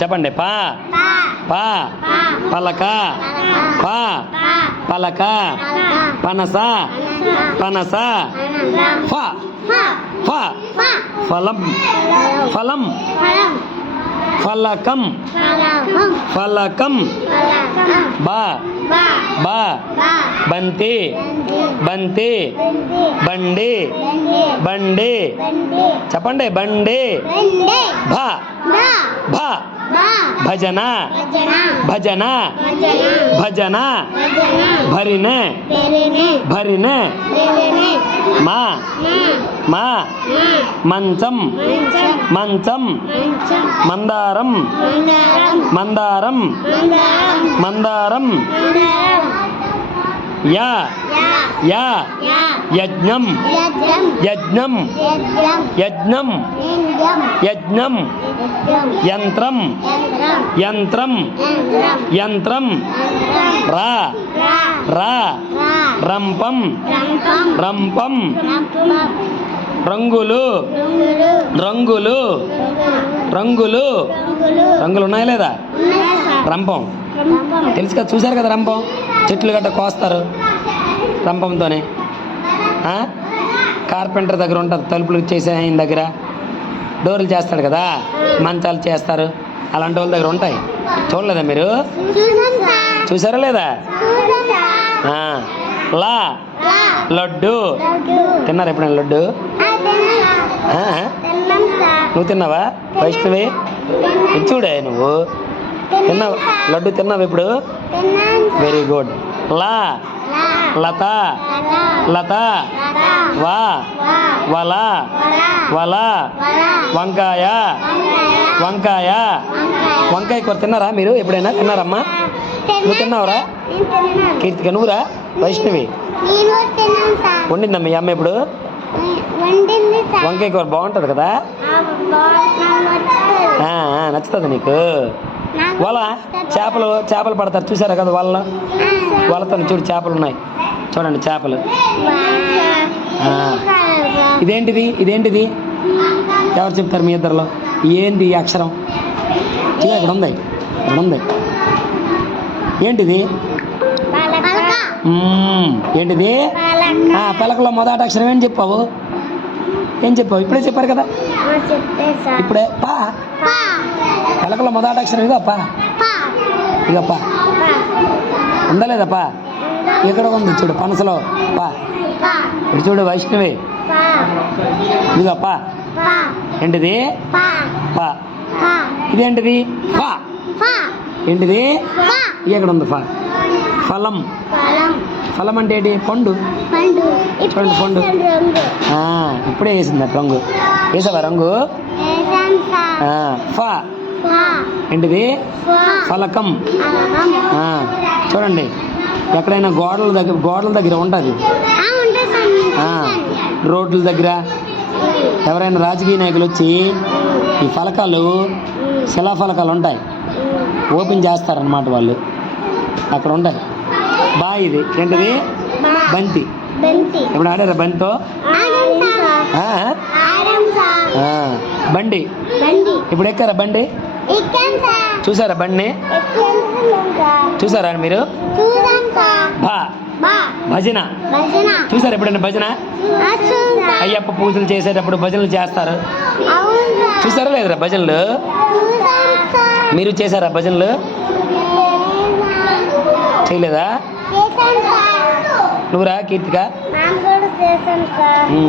చెప్పండి. పా పా పలక పా పలక పనస పనస ఫ ఫ ఫలం ఫలం ఫలకం ఫలకం బా బా బంతి బంతి బండి బండి చెప్పండి. బండి భ భ భజన భజన భజన భరినే భరినే మా మా మంచం మంచం మందారం మందారం మందారం యా యా యజ్ఞం యజ్ఞం యజ్ఞం యజ్ఞం యంత్రం యంత్రం యంత్రం రా రా రంపం రంపం రంగులు రంగులు రంగులు రంగులు ఉన్నాయా లేదా? రంపం తెలుసు కదా, చూశారు కదా. రంపం చెట్లు గట్ట కోస్తారు రంపంతోనే. కార్పెంటర్ దగ్గర ఉంటుంది, తలుపులు చేసే ఆయన దగ్గర డోర్లు చేస్తాడు కదా, మంచాలు చేస్తారు, అలాంటి వాళ్ళ దగ్గర ఉంటాయి. చూడలేదా మీరు? చూసారా లేదా? లా లడ్డు తిన్నారా ఎప్పుడైనా? లడ్డు నువ్వు తిన్నావా? వైష్ణవి చూడే నువ్వు తిన్నావు లడ్డు తిన్నావు ఇప్పుడు? Very good. లా లత లత వా వల వల వంకాయ వంకాయ వంకాయ కూర తిన్నారా మీరు ఎప్పుడైనా? తిన్నారమ్మా? నువ్వు తిన్నావురా? కీర్తిక నువ్వురా? వైష్ణవి వండిందమ్మా మీ అమ్మ ఇప్పుడు? వంకాయ కూర బాగుంటుంది కదా? నచ్చుతుంది నీకు? వల చేపలు పడతారు చూసారా కదా? వలతో చూడు చేపలు ఉన్నాయి చూడండి చేపలు. ఇదేంటిది? ఇదేంటిది? ఎవరు చెప్తారు మీ ఇద్దరిలో? ఏంది ఈ అక్షరం? ఇక్కడ ఉంది, ఇక్కడ ఉంది. ఏంటిది? ఏంటిది? పలకలో మొదటి అక్షరం ఏం చెప్పావు? ఏం చెప్పావు? ఇప్పుడే చెప్పారు కదా. ఇప్పుడే పా. పలకలో మొదటి అక్షరం ఇదో పా. ఇదో పా ఉందా లేదా? పా ఇక్కడ ఉంది చూడు పనసలో పా. ఇప్పుడు చూడు వైష్ణవి ఇదిగో పా. ఏంటిది? పా. ఇదేంటిది? పా. ఏంటిది? ఎక్కడ ఉంది పా? ఫలం. ఫలం అంటే ఏంటి? పండు. చూడండి పండు. ఇప్పుడే వేసింది రంగు. వేసావా రంగు? ఫ ఏంటిది? ఫలకం. చూడండి ఎక్కడైనా గోడల దగ్గర ఉంటుంది, రోడ్ల దగ్గర ఎవరైనా రాజకీయ నాయకులు వచ్చి ఈ ఫలకాలు శిలాఫలకాలు ఉంటాయి, ఓపెన్ చేస్తారనమాట వాళ్ళు. అక్కడ ఉంటాయి. ఇది ఏంటిది? బంతి. ఎప్పుడు ఆడారా బంతితో? బండి ఇప్పుడు ఎక్కారా? బండి చూసారా? బండిని చూసారా మీరు? భజన చూసారా ఎప్పుడైనా? భజన అయ్యప్ప పూజలు చేసేటప్పుడు భజనలు చేస్తారు చూసారా లేదురా? భజనలు మీరు చేశారా? భజనలు చేయలేదా? నువ్వురా కీర్తిక?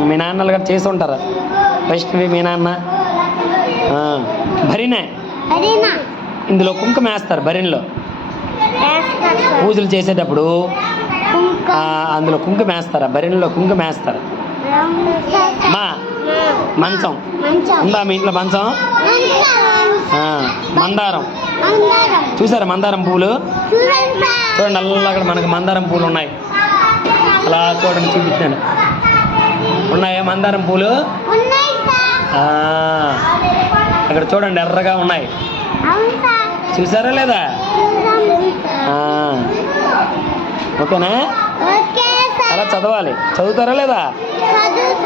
మీ నాన్నలు కూడా చేసి ఉంటారా? వైష్ణవి మీ నాన్న? భరినే ఇందులో కుంకుమ వేస్తారు. భరిణలో పూజలు చేసేటప్పుడు అందులో కుంకుమ వేస్తారా? భరిణలో కుంకుమ వేస్తారు. మంచం ఉందా మీ ఇంట్లో? మంచం. మందారం చూసారా? మందారం పూలు చూడండి, అలా అక్కడ మనకు మందారం పూలు ఉన్నాయి. అలా చూడండి, చూపిస్తాను. ఉన్నాయా మందారం పూలు? అక్కడ చూడండి ఎర్రగా ఉన్నాయి, చూసారా లేదా? ఓకేనా? అలా చదవాలి. చదువుతారా లేదా?